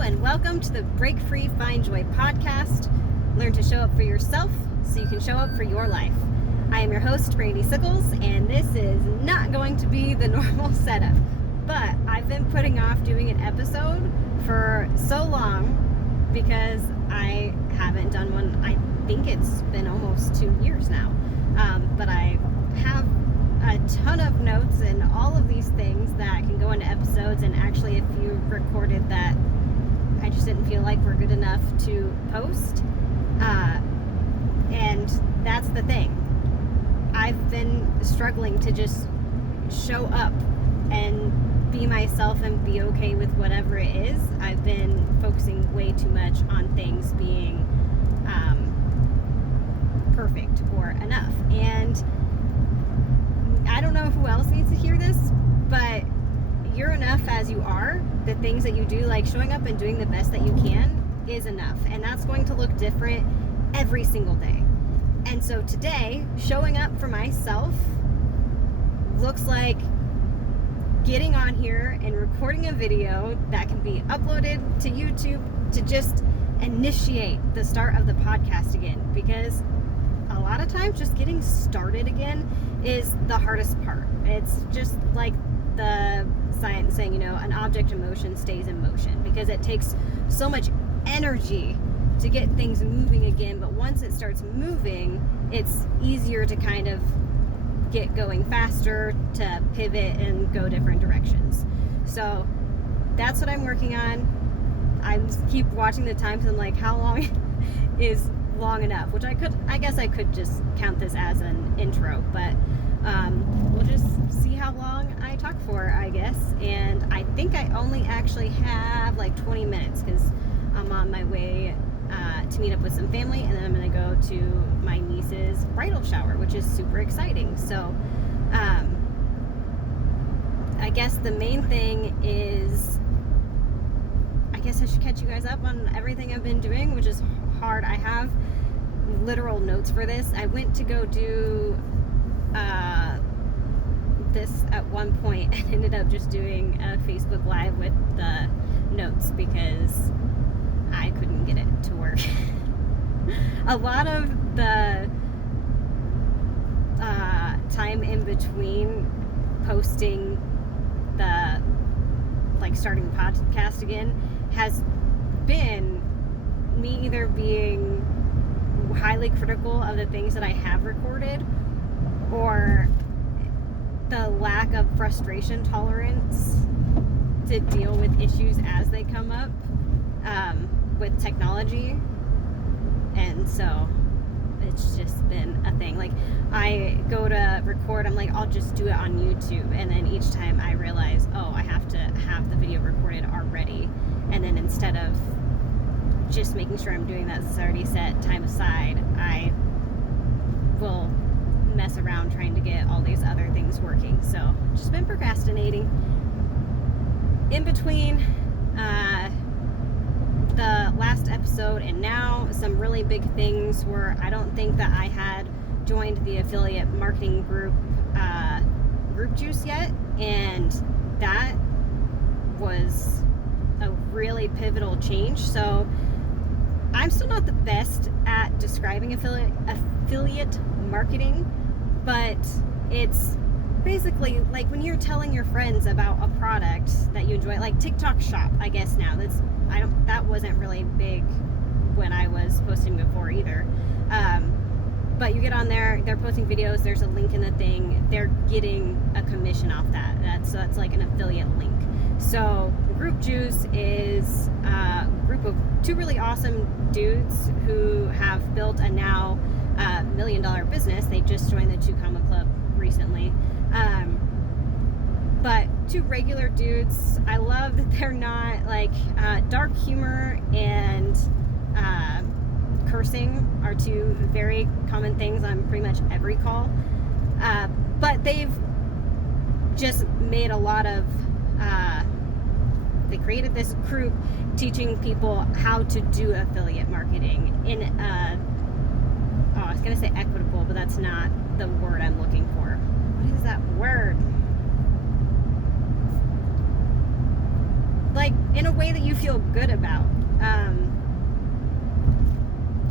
and welcome to the Break Free Find Joy podcast. Learn to show up for yourself so you can show up for your life. I am your host, Brandy Sickles, and this is not going to be the normal setup. But I've been putting off doing an episode for so long because I haven't done one. I think it's been almost 2 years now. But I have a ton of notes and all of these things that can go into episodes, and actually a few recorded that I just didn't feel like were good enough to post. And that's the thing. I've been struggling to just show up and be myself and be okay with whatever it is. I've been focusing way too much on things being perfect or enough. And I don't know who else needs to hear this, but you're enough as you are. The things that you do, like showing up and doing the best that you can, is enough. And that's going to look different every single day. And so today, showing up for myself looks like getting on here and recording a video that can be uploaded to YouTube to just initiate the start of the podcast again. Because a lot of times just getting started again is the hardest part. It's just like the science saying, an object in motion stays in motion, because it takes so much energy to get things moving again. But once it starts moving, it's easier to kind of get going faster, to pivot and go different directions. So that's what I'm working on. I keep watching the time, because I'm like, how long is long enough? Which I guess I could just count this as an intro, but we'll just see how long I talk for, I guess. And I think I only actually have like 20 minutes, because I'm on my way to meet up with some family, and then I'm going to go to my niece's bridal shower, which is super exciting. So I guess the main thing is, I guess I should catch you guys up on everything I've been doing, which is hard. I have literal notes for this. I went to go do this at one point and ended up just doing a Facebook Live with the notes because I couldn't get it to work. A lot of the time in between posting the, starting the podcast again, has been me either being highly critical of the things that I have recorded, or the lack of frustration tolerance to deal with issues as they come up with technology. And so it's just been a thing. Like, I go to record, I'm like, I'll just do it on YouTube, and then each time I realize, I have to have the video recorded already, and then instead of just making sure I'm doing that already set time aside, I will mess around trying to get all these other things working. So just been procrastinating. In between the last episode and now, some really big things were, I don't think that I had joined the affiliate marketing group Juice yet, and that was a really pivotal change. So I'm still not the best at describing affiliate marketing, but it's basically like when you're telling your friends about a product that you enjoy, like TikTok Shop, I guess now. That wasn't really big when I was posting before either. But you get on there, they're posting videos, there's a link in the thing, they're getting a commission off that. That's like an affiliate link. So Group Juice is a group of two really awesome dudes who have built a now $1 million business. They just joined the 2 Comma Club recently. But two regular dudes. I love that they're not like dark humor and cursing are two very common things on pretty much every call. But they've just made a lot of they created this group teaching people how to do affiliate marketing in I was gonna say equitable, but that's not the word I'm looking for. What is that word? like in a way that you feel good about.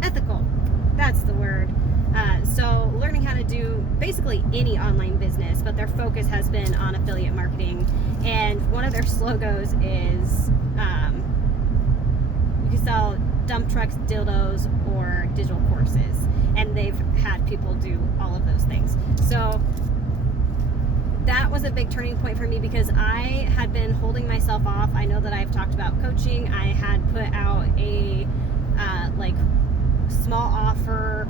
Ethical, that's the word. So learning how to do basically any online business, but their focus has been on affiliate marketing. And one of their slogans is you can sell dump trucks, dildos, or digital courses. And they've had people do all of those things. So that was a big turning point for me because I had been holding myself off. I know that I've talked about coaching. I had put out a like small offer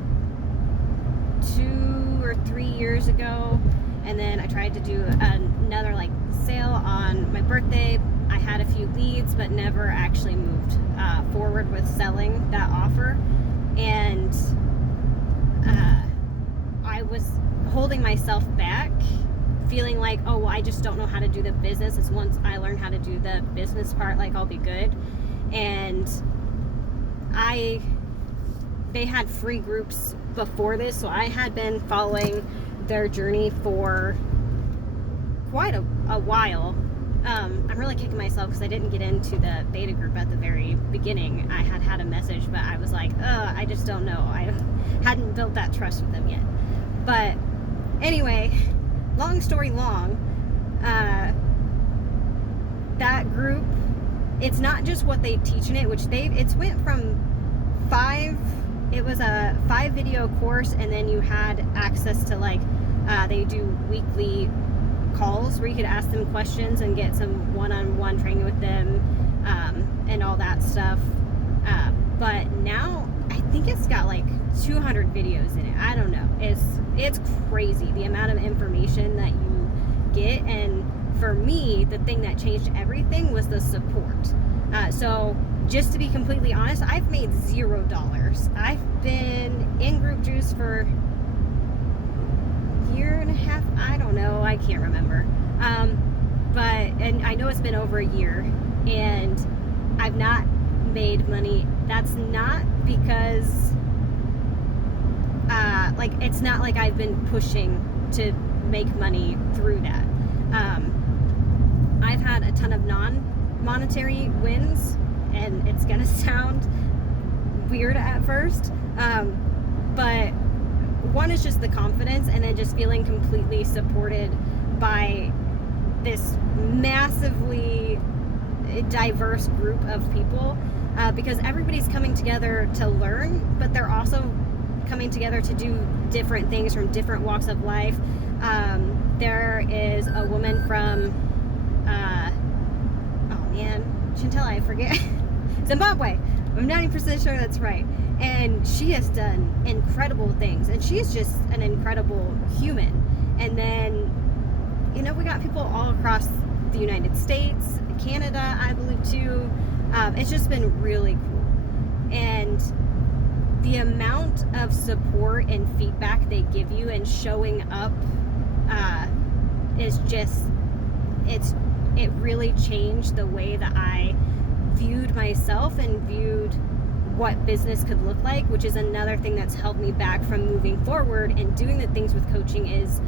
2 or 3 years ago, and then I tried to do another like sale on my birthday. I had a few leads but never actually moved forward with selling that offer, and I was holding myself back, feeling like, oh, well, I just don't know how to do the business. It's once I learn how to do the business part, like I'll be good. And they had free groups before this, so I had been following their journey for quite a while. I'm really kicking myself because I didn't get into the beta group at the very beginning. I had a message, but I was like, I just don't know. I hadn't built that trust with them yet. But anyway, long story long, that group, it's not just what they teach in it, which it's went from 5, it was a 5 video course, and then you had access to like, they do weekly calls where you could ask them questions and get some one-on-one training with them, and all that stuff. But now I think it's got like 200 videos in it. I don't know. It's crazy the amount of information that you get. And for me, the thing that changed everything was the support. So just to be completely honest, I've made $0. I've been in Group Juice for a year and a half. I don't know. I can't remember. And I know it's been over a year, and I've not made money. That's not because it's not like I've been pushing to make money through that. I've had a ton of non-monetary wins, and it's gonna sound weird at first, but one is just the confidence, and then just feeling completely supported by this massively diverse group of people, because everybody's coming together to learn, but they're also coming together to do different things from different walks of life. There is a woman from Chantel, I forget, Zimbabwe. I'm 90% sure that's right. And she has done incredible things, and she is just an incredible human. And then, we got people all across the United States, Canada, I believe too. It's just been really cool. And the amount of support and feedback they give you and showing up is just, it really changed the way that I viewed myself and viewed what business could look like, which is another thing that's held me back from moving forward and doing the things with coaching. Is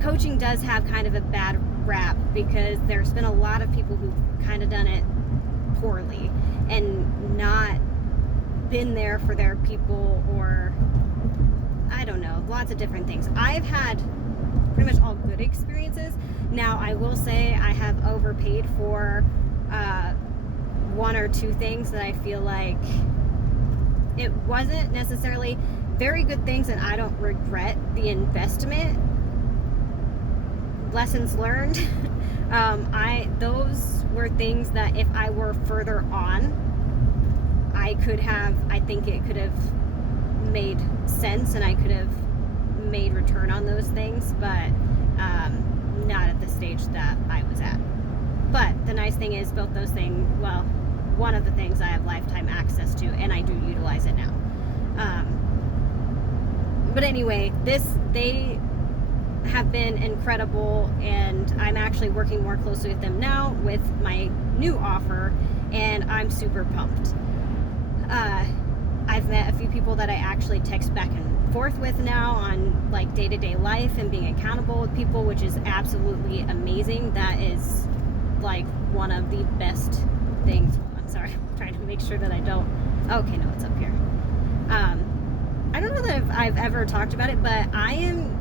coaching does have kind of a bad rap because there's been a lot of people who've kind of done it poorly and not been there for their people, or I don't know, lots of different things. I've had pretty much all good experiences. Now, I will say I have overpaid for 1 or 2 things that I feel like it wasn't necessarily very good things, and I don't regret the investment. Lessons learned. Those were things that if I were further on, I think it could have made sense, and I could have made return on those things, but not at the stage that I was at. But the nice thing is both those things, well, one of the things I have lifetime access to, and I do utilize it now. But anyway, they have been incredible, and I'm actually working more closely with them now with my new offer, and I'm super pumped. I've met a few people that I actually text back and forth with now on like day-to-day life and being accountable with people, which is absolutely amazing. That is like one of the best things. I'm sorry, I'm trying to make sure that I don't. Okay, no, it's up here. I don't know that I've ever talked about it, but I am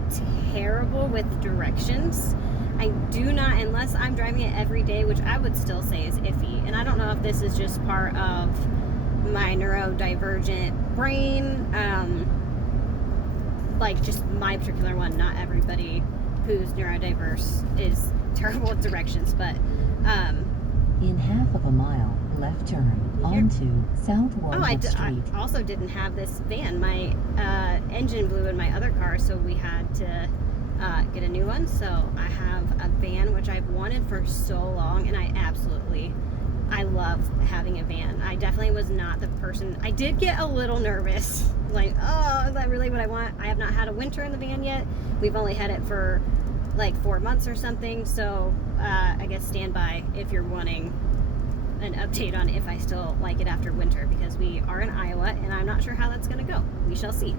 terrible with directions. I do not, unless I'm driving it every day, which I would still say is iffy. And I don't know if this is just part of my neurodivergent brain, like just my particular one. Not everybody who's neurodiverse is terrible with directions, but in half of a mile, left turn onto South Walnut Street. I also didn't have this van. My engine blew in my other car, so we had to get a new one. So I have a van, which I've wanted for so long, and I love having a van. I definitely was not the person. I did get a little nervous, like, oh, is that really what I want? I have not had a winter in the van yet. We've only had it for like 4 months or something, so I guess stand by if you're wanting an update on if I still like it after winter, because we are in Iowa and I'm not sure how that's going to go. We shall see.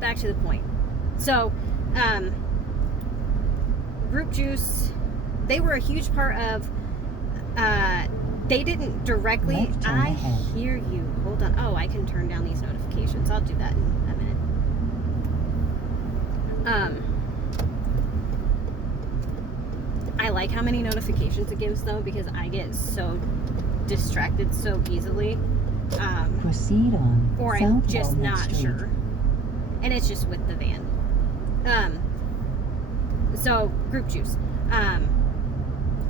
Back to the point. So Group Juice, they were a huge part of, they didn't directly, I hear you, hold on. Oh, I can turn down these notifications. I'll do that in a minute. I like how many notifications it gives though, because I get so distracted so easily. Proceed on. Or South I'm just Walnut not Street. sure. And it's just with the van. So Group Juice.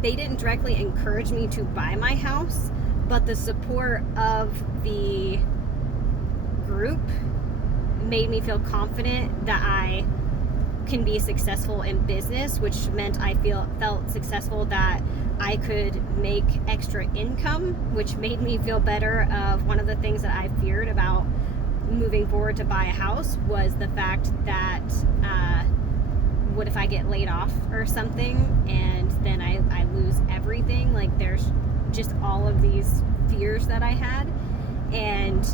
They didn't directly encourage me to buy my house, but the support of the group made me feel confident that I can be successful in business, which meant I felt successful that I could make extra income, which made me feel better. Of one of the things that I feared about moving forward to buy a house was the fact that what if I get laid off or something and then I lose everything? Like, there's just all of these fears that I had, and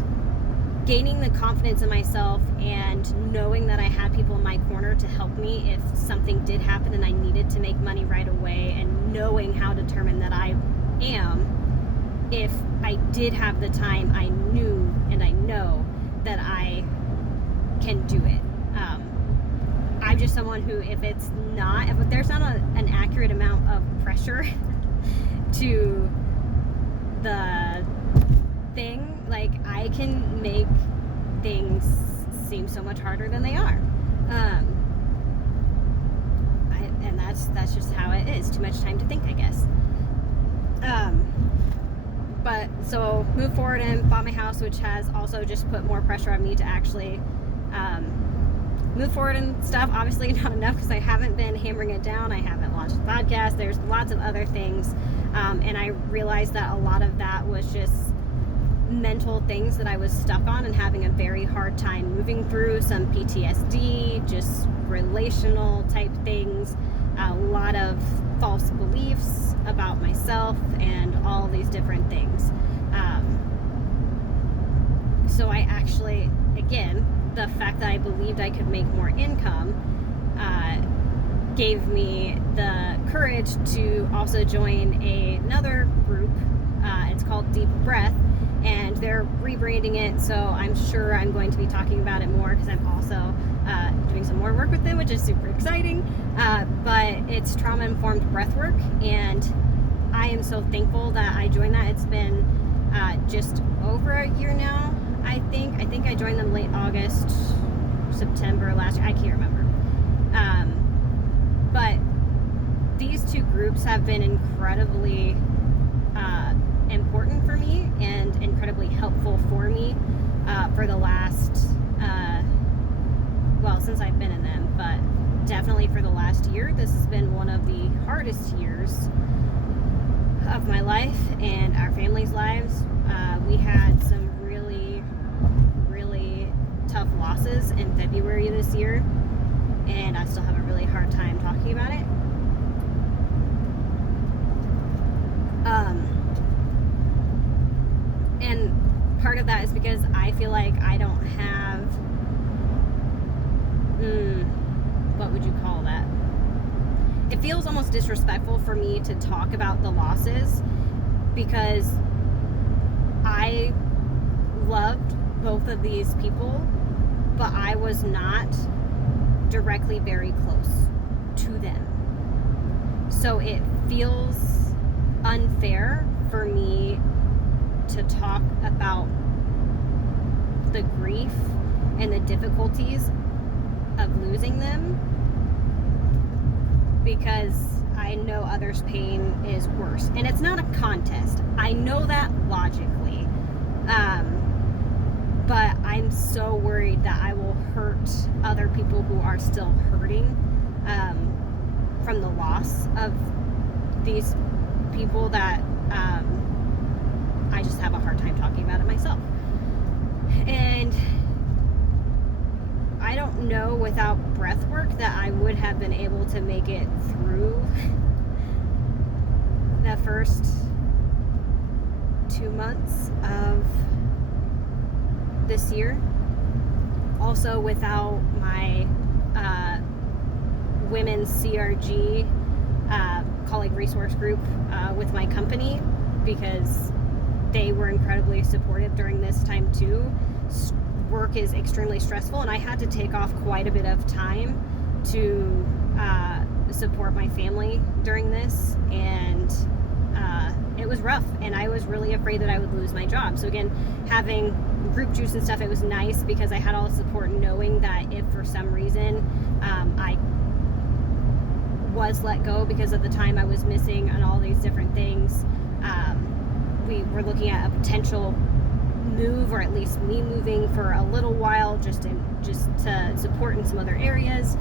gaining the confidence in myself and knowing that I had people in my corner to help me if something did happen and I needed to make money right away, and knowing how determined that I am, if I did have the time, I knew and I know that I can do it. I'm just someone who, if there's not an accurate amount of pressure to the thing, like, I can make things seem so much harder than they are. And that's just how it is. Too much time to think, I guess. But so moved forward and bought my house, which has also just put more pressure on me to actually move forward and stuff. Obviously not enough, because I haven't been hammering it down. I haven't launched a podcast. There's lots of other things. And I realized that a lot of that was just mental things that I was stuck on and having a very hard time moving through. Some PTSD, just relational type things, a lot of false beliefs about myself, and all these different things. So I actually, again, the fact that I believed I could make more income gave me the courage to also join another group. It's called Deep Breath, and they're rebranding it, so I'm sure I'm going to be talking about it more, because I'm also doing some more work with them, which is super exciting. But it's trauma-informed breath work, and I am so thankful that I joined that. It's been just over a year now, I think. I think I joined them late August, September last year. I can't remember. But these two groups have been incredibly important for me and incredibly helpful for me for the last, since I've been in them, but definitely for the last year. This has been one of the hardest years of my life and our family's lives. We had some really, really tough losses in February this year, and I still have a really hard time talking about it. And part of that is because I feel like I don't have, what would you call that? it feels almost disrespectful for me to talk about the losses because I loved both of these people, but I was not directly very close to them. So it feels unfair for me to talk about the grief and the difficulties of losing them because I know others' pain is worse. And it's not a contest. I know that logically. But I'm so worried that I will hurt other people who are still hurting from the loss of these people that I just have a hard time talking about it myself. And I don't know without breath work that I would have been able to make it through the first 2 months of this year. Also without my women's CRG colleague resource group with my company, because they were incredibly supportive during this time too. Work is extremely stressful, and I had to take off quite a bit of time to support my family during this, and it was rough, and I was really afraid that I would lose my job. So again, having group juice and stuff, it was nice because I had all the support, knowing that if for some reason I was let go because of the time I was missing and all these different things, we were looking at a potential move, or at least me moving for a little while just to support in some other areas.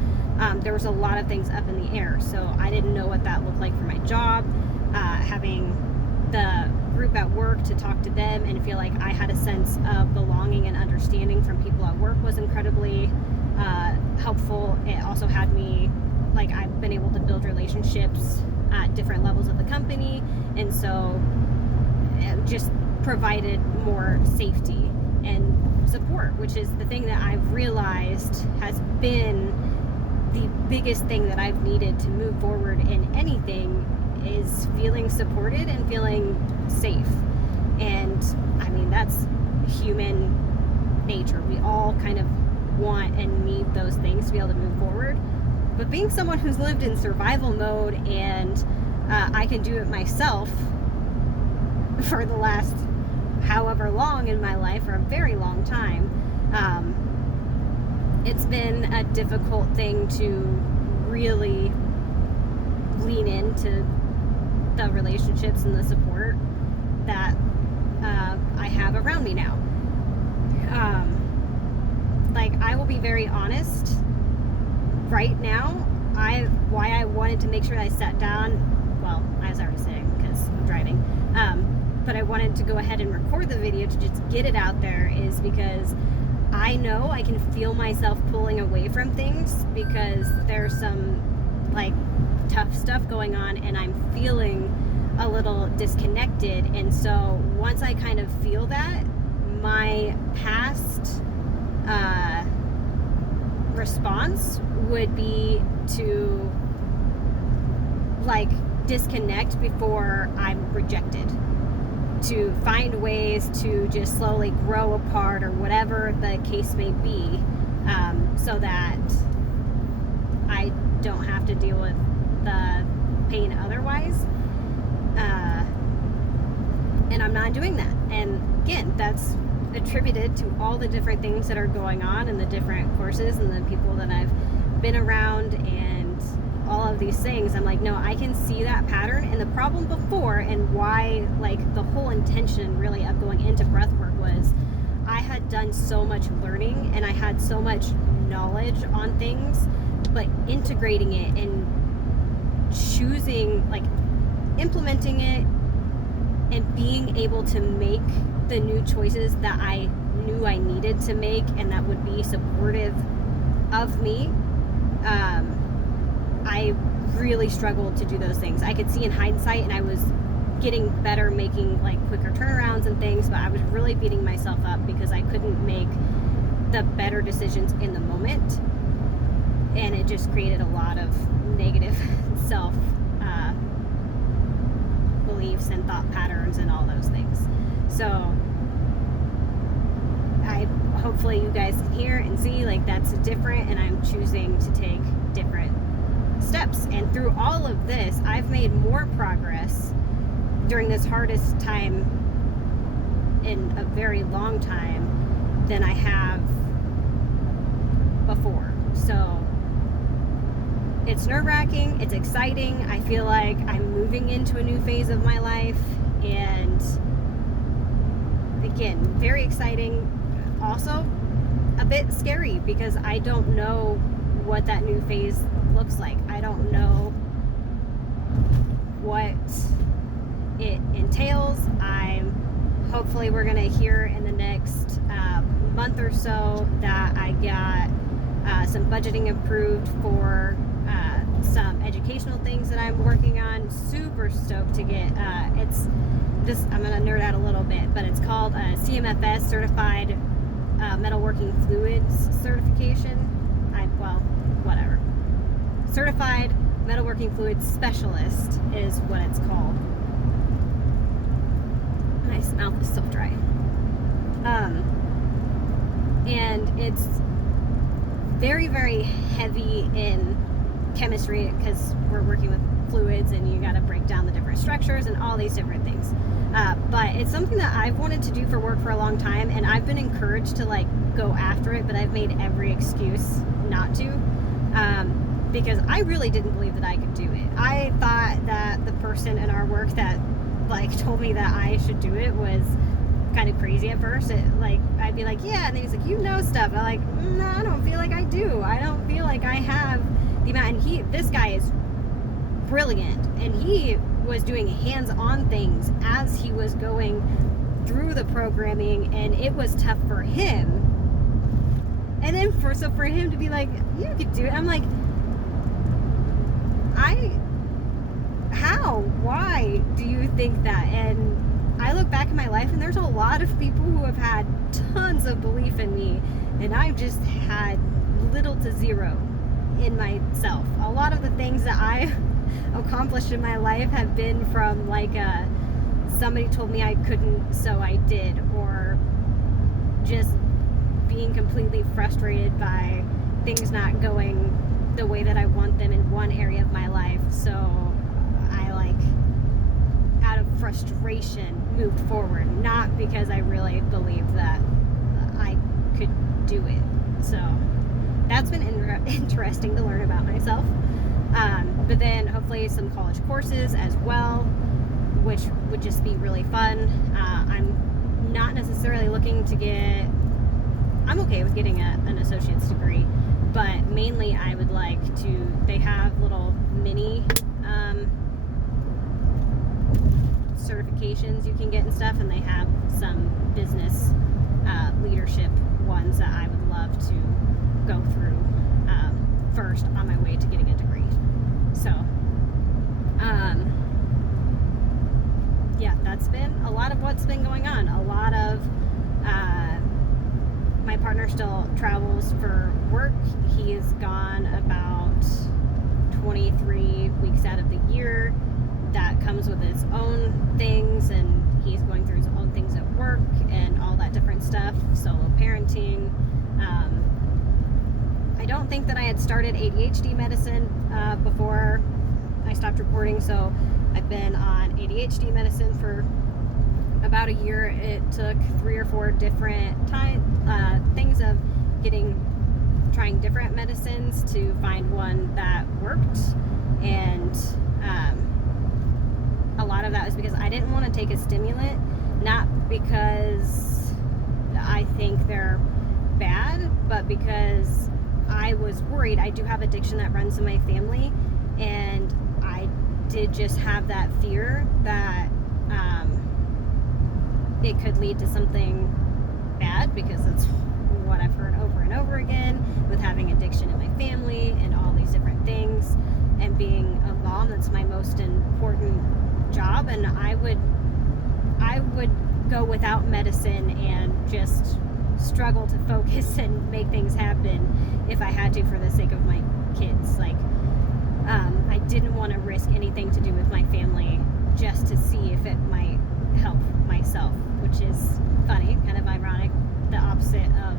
There was a lot of things up in the air, so I didn't know what that looked like for my job. Having the group at work to talk to them and feel like I had a sense of belonging and understanding from people at work was incredibly helpful. It also had me, like, I've been able to build relationships at different levels of the company, and so it just provided more safety and support, which is the thing that I've realized has been the biggest thing that I've needed to move forward in anything, is feeling supported and feeling safe. And I mean, that's human nature. We all kind of want and need those things to be able to move forward. But being someone who's lived in survival mode, and I can do it myself for the last however long in my life, or a very long time, it's been a difficult thing to really lean into the relationships and the support that I have around me now. Like, I will be very honest, right now, why I wanted to make sure I sat down, well, I was already sitting because I'm driving, but I wanted to go ahead and record the video to just get it out there, is because I know I can feel myself pulling away from things because there's some, like, tough stuff going on, and I'm feeling a little disconnected. And so once I kind of feel that, my past response would be to, like, disconnect before I'm rejected, to find ways to just slowly grow apart, or whatever the case may be, so that I don't have to deal with the pain otherwise. And I'm not doing that. And again, that's attributed to all the different things that are going on, and the different courses and the people that I've been around, and all of these things. I'm like, no, I can see that pattern. And the problem before, and why, like, the whole intention really of going into breathwork, was I had done so much learning and I had so much knowledge on things, but integrating it and choosing, like, implementing it and being able to make the new choices that I knew I needed to make and that would be supportive of me, I really struggled to do those things. I could see in hindsight, and I was getting better making, like, quicker turnarounds and things, but I was really beating myself up because I couldn't make the better decisions in the moment. and it just created a lot of negative self beliefs and thought patterns and all those things. So hopefully you guys can hear and see like that's different, and I'm choosing to take different steps. And through all of this, I've made more progress during this hardest time in a very long time than I have before. So it's nerve-wracking, it's exciting. I feel like I'm moving into a new phase of my life, and again, very exciting. Also a bit scary because I don't know what that new phase looks like. I don't know what it entails. Hopefully we're gonna hear in the next month or so that I got some budgeting approved for some educational things that I'm working on. Super stoked to get it's this, I'm gonna nerd out a little bit, but it's called CMFS, Certified Metalworking Fluids Certification. Whatever. Certified Metalworking Fluids Specialist is what it's called. My mouth is so dry. And it's very, very heavy in chemistry because we're working with fluids and you got to break down the different structures and all these different things. But it's something that I've wanted to do for work for a long time, and I've been encouraged to like go after it, but I've made every excuse not to, because I really didn't believe that I could do it. I thought that the person in our work that like told me that I should do it was kind of crazy at first. I'd be like, yeah, and then he's like, you know stuff. I'm like, no, I don't feel like I do. I don't feel like I have the amount. And this guy is brilliant, and he was doing hands-on things as he was going through the programming, and it was tough for him. And then for him to be like, you could do it, I'm like, how? Why do you think that? And I look back in my life, and there's a lot of people who have had tons of belief in me, and I've just had little to zero in myself. A lot of the things that I accomplished in my life have been from like somebody told me I couldn't, so I did, or just being completely frustrated by things not going the way that I want them in one area of my life. So I out of frustration moved forward, not because I really believed that I could do it. So that's been interesting to learn about myself. But then hopefully some college courses as well, which would just be really fun. I'm not necessarily looking to I'm okay with getting an associate's degree, but mainly I would like to, they have little mini certifications you can get and stuff, and they have some business leadership ones that I would love to go through first on my way to getting a degree. So yeah, that's been a lot of what's been going on. A lot of my partner still travels for work. He is gone about 23 weeks out of the year. That comes with its own things, and he's going through his own things at work and all that different stuff, solo parenting. I don't think that I had started ADHD medicine before I stopped recording, so I've been on ADHD medicine for about a year. It took 3 or 4 different things of trying different medicines to find one that worked, and a lot of that was because I didn't want to take a stimulant, not because I think they're bad, but because I was worried. I do have addiction that runs in my family, and I did just have that fear that it could lead to something bad, because that's what I've heard over and over again with having addiction in my family and all these different things, and being a mom, that's my most important job, and I would go without medicine and just struggle to focus and make things happen if I had to, for the sake of my kids. Like, I didn't want to risk anything to do with my family just to see if it might help myself, which is funny, kind of ironic, the opposite of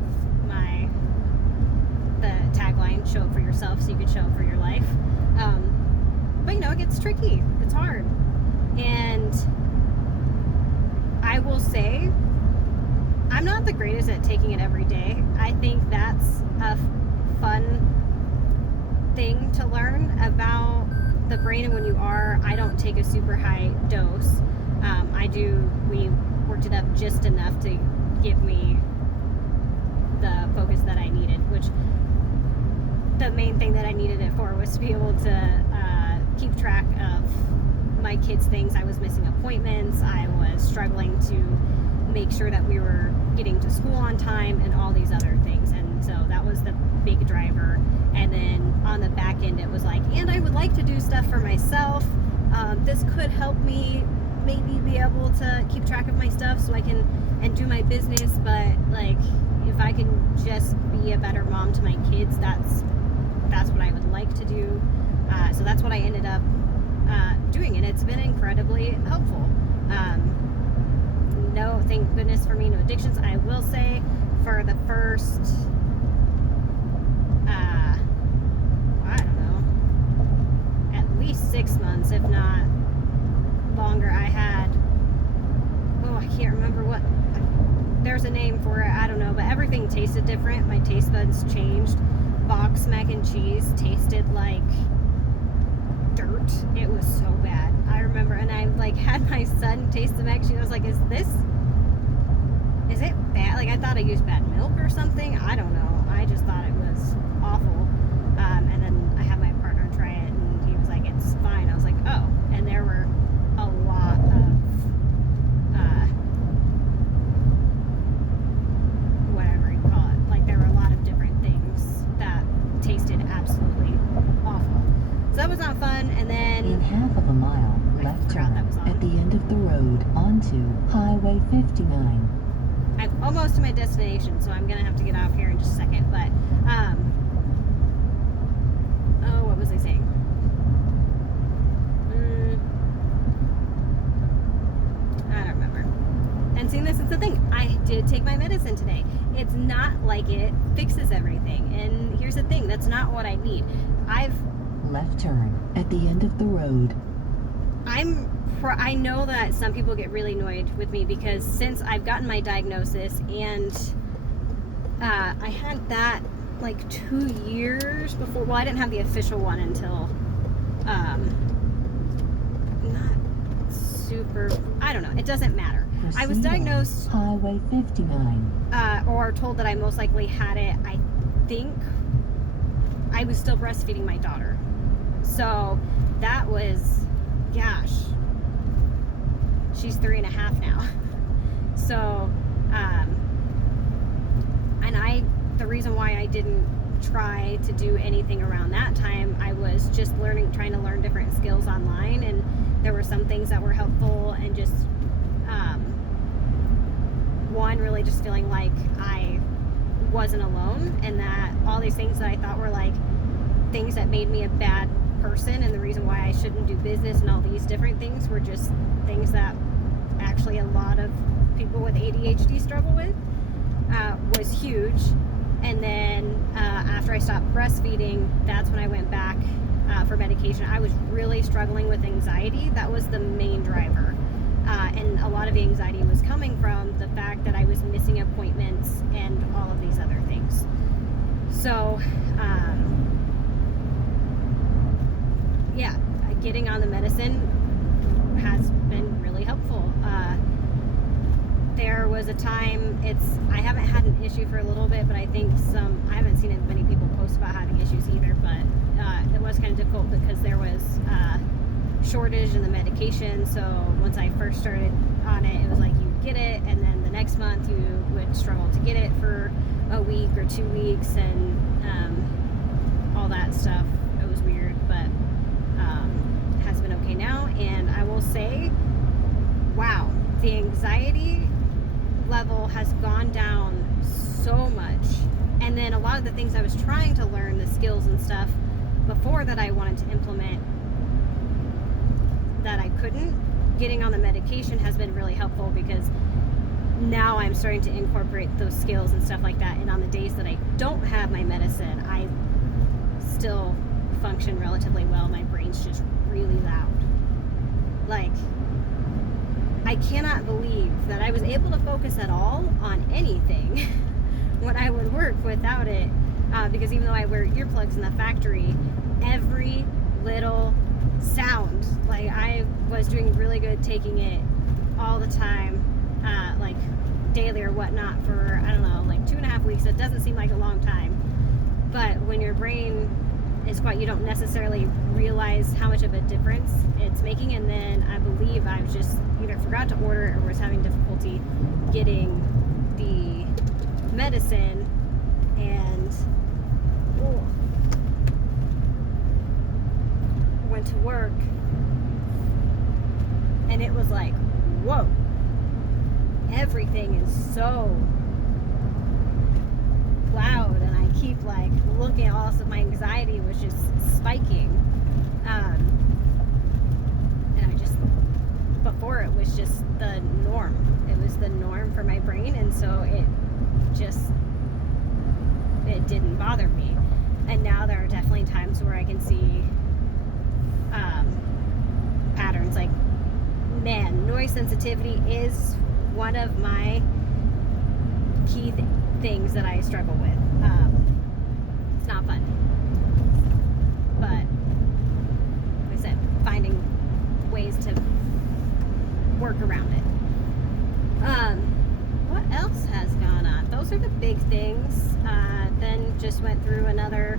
the tagline, show up for yourself so you can show up for your life. But you know, it gets tricky. It's hard. And I will say, I'm not the greatest at taking it every day. I think that's a fun thing to learn about the brain. And when you are, I don't take a super high dose. We worked it up just enough to give me the focus that I needed, which the main thing that I needed it for was to be able to keep track of my kids' things. I was missing appointments. I was struggling to make sure that we were getting to school on time and all these other things. And so that was the big driver. And then on the back end, it was like, and I would like to do stuff for myself. This could help me maybe be able to keep track of my stuff so I can and do my business. But like, if I can just be a better mom to my kids, that's what I would like to do. So that's what I ended up doing, and it's been incredibly helpful. No, thank goodness for me, no addictions. I will say, for the first, I don't know, at least 6 months, if not longer, I had, I can't remember what, there's a name for it, I don't know, but everything tasted different. My taste buds changed. Box mac and cheese tasted like dirt. It was so bad. I remember, and I like had my son taste the mac and cheese. I was like, is it bad? Like, I thought I used bad milk or something. I don't know. I just thought it was awful. And then I had my partner try it, and he was like, it's fine. I was like, oh. And there were a lot of whatever you call it. Like, there were a lot of different things that tasted absolutely awful. So that was not fun. And then In half of a mile, left turn at the end of the road onto Highway 59. I'm almost to my destination, so I'm gonna have to get off here in just a second. But what was I saying? I don't remember. And seeing this is the thing. I did take my medicine today. It's not like it fixes everything. And here's the thing. That's not what I need. Left turn at the end of the road. I know that some people get really annoyed with me because since I've gotten my diagnosis, and I had that like 2 years before. Well, I didn't have the official one until not super, I don't know, it doesn't matter. Proceed I was diagnosed Highway 59. Or told that I most likely had it. I think I was still breastfeeding my daughter, so that was, gosh, she's 3.5 now. So and the reason why I didn't try to do anything around that time, I was just trying to learn different skills online, and there were some things that were helpful, and just one, really just feeling like I wasn't alone, and that all these things that I thought were like things that made me a bad person and the reason why I shouldn't do business and all these different things were just things that actually a lot of people with ADHD struggle with, was huge. And then after I stopped breastfeeding, that's when I went back for medication. I was really struggling with anxiety. That was the main driver. And a lot of the anxiety was coming from the fact that I was missing appointments and all of these other things. So, yeah, getting on the medicine has been really helpful. There was a time, I haven't had an issue for a little bit, but I think I haven't seen as many people post about having issues either, but it was kind of difficult because there was shortage in the medication. So once I first started on it, it was like you get it, and then the next month you would struggle to get it for a week or 2 weeks, and all that stuff. It was weird, but has been okay now. And I will say, wow, the anxiety level has gone down so much. And then a lot of the things I was trying to learn, the skills and stuff, before that I wanted to implement that I couldn't. Getting on the medication has been really helpful because now I'm starting to incorporate those skills and stuff like that. And on the days that I don't have my medicine, I still function relatively well. My brain's just really loud. Like, I cannot believe that I was able to focus at all on anything when I would work without it. Because even though I wear earplugs in the factory, every little sound, like I was doing really good taking it all the time, like daily or whatnot for, I don't know, like 2.5 weeks. It doesn't seem like a long time, but when your brain is quiet, you don't necessarily realize how much of a difference it's making. And then I believe I was just either forgot to order or was having difficulty getting the medicine, and went to work, and it was like, whoa, everything is so loud, and I keep like looking at all this. My anxiety was just spiking, and I just, before it was just the norm. It was the norm for my brain, and so it didn't bother me. And now there are definitely times where I can see patterns. Like, man, noise sensitivity is one of my key things that I struggle with. It's not fun, but like I said, finding ways to work around it. What else has gone on? Those are the big things. Then just went through another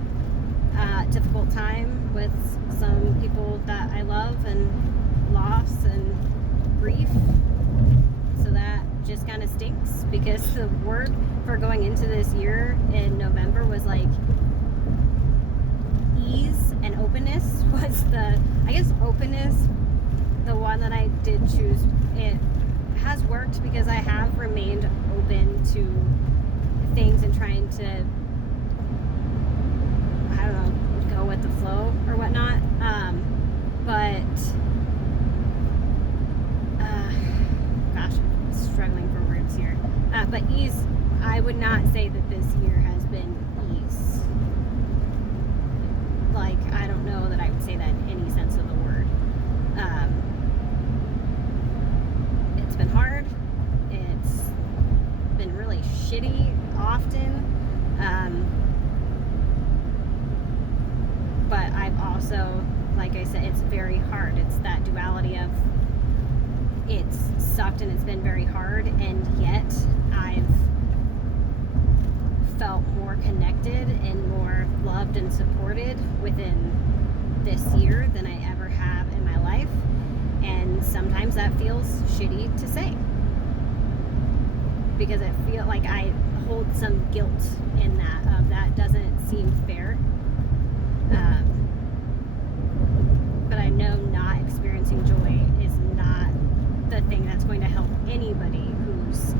difficult time with some people that I love, and loss and grief. So that just kind of stinks, because the word for going into this year in November was like ease and openness was openness, the one that I did choose. It has worked because I have remained open to things and trying to, I don't know, go with the flow or whatnot. Gosh, I'm struggling for words here. But ease, I would not say that this year has been ease. Like, I don't know that I would say that in any sense of the word. It's been hard. It's been really shitty often. But I've also, like I said, it's very hard. It's that duality of it's sucked and it's been very hard, and yet I've felt more connected and more loved and supported within this year than I ever have in my life. And sometimes that feels shitty to say, because I feel like I hold some guilt in that, that doesn't seem fair. But I know not experiencing joy is not the thing that's going to help anybody who's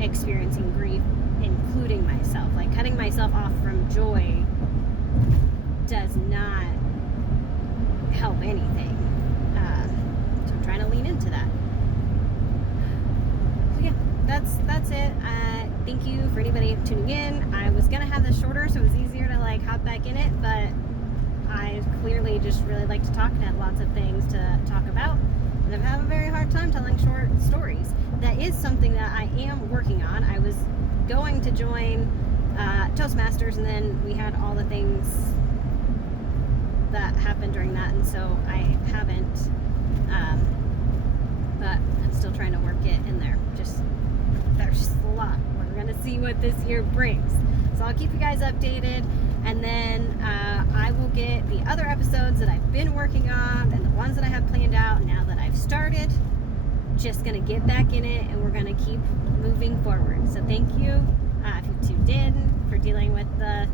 experiencing grief, including myself. Like, cutting myself off from joy does not help anything. So I'm trying to lean into that. So yeah, that's it. Thank you for anybody tuning in. I was gonna have this shorter so it was easier to like hop back in it, but I clearly just really like to talk and have lots of things to talk about. And I have a very hard time telling short stories. That is something that I am working on. I was going to join Toastmasters, and then we had all the things that happened during that, and so I haven't. But I'm still trying to work it in there. There's just a lot. We're gonna see what this year brings. So I'll keep you guys updated, and then I will get the other episodes that I've been working on and the ones that I have planned out now that I've started. Just gonna get back in it, and we're gonna keep moving forward. So thank you if you tuned in, for dealing with the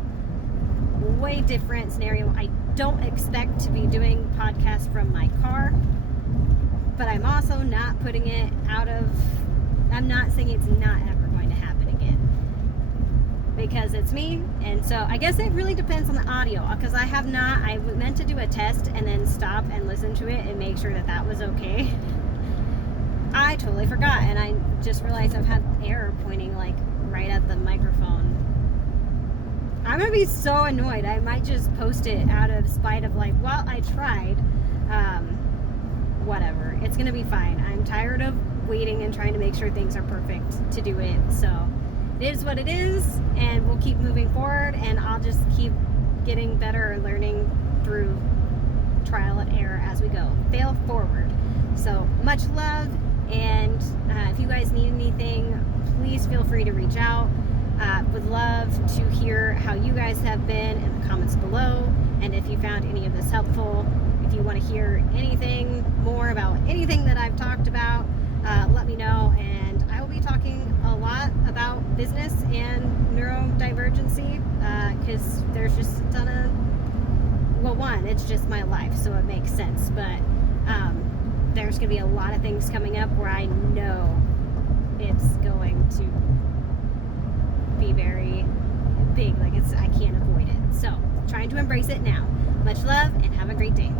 way different scenario. I don't expect to be doing podcasts from my car, but I'm also not putting it out of, I'm not saying it's not ever going to happen again. because it's me. And so I guess it really depends on the audio, because I meant to do a test and then stop and listen to it and make sure that that was okay. I totally forgot, and I just realized I've had error pointing like right at the microphone. I'm gonna be so annoyed. I might just post it out of spite of like, well, I tried. Whatever, it's gonna be fine. I'm tired of waiting and trying to make sure things are perfect to do it. So it is what it is, and we'll keep moving forward, and I'll just keep getting better and learning through trial and error as we go. Fail forward. So much love, and if you guys need anything, please feel free to reach out. Would love to hear how you guys have been in the comments below, and if you found any of this helpful. If you want to hear anything more about anything that I've talked about, let me know, and I will be talking a lot about business and neurodivergency, because there's just a ton of, well, one, it's just my life, so it makes sense, but there's going to be a lot of things coming up where I know it's going to be very big, like I can't avoid it. So trying to embrace it now. Much love, and have a great day.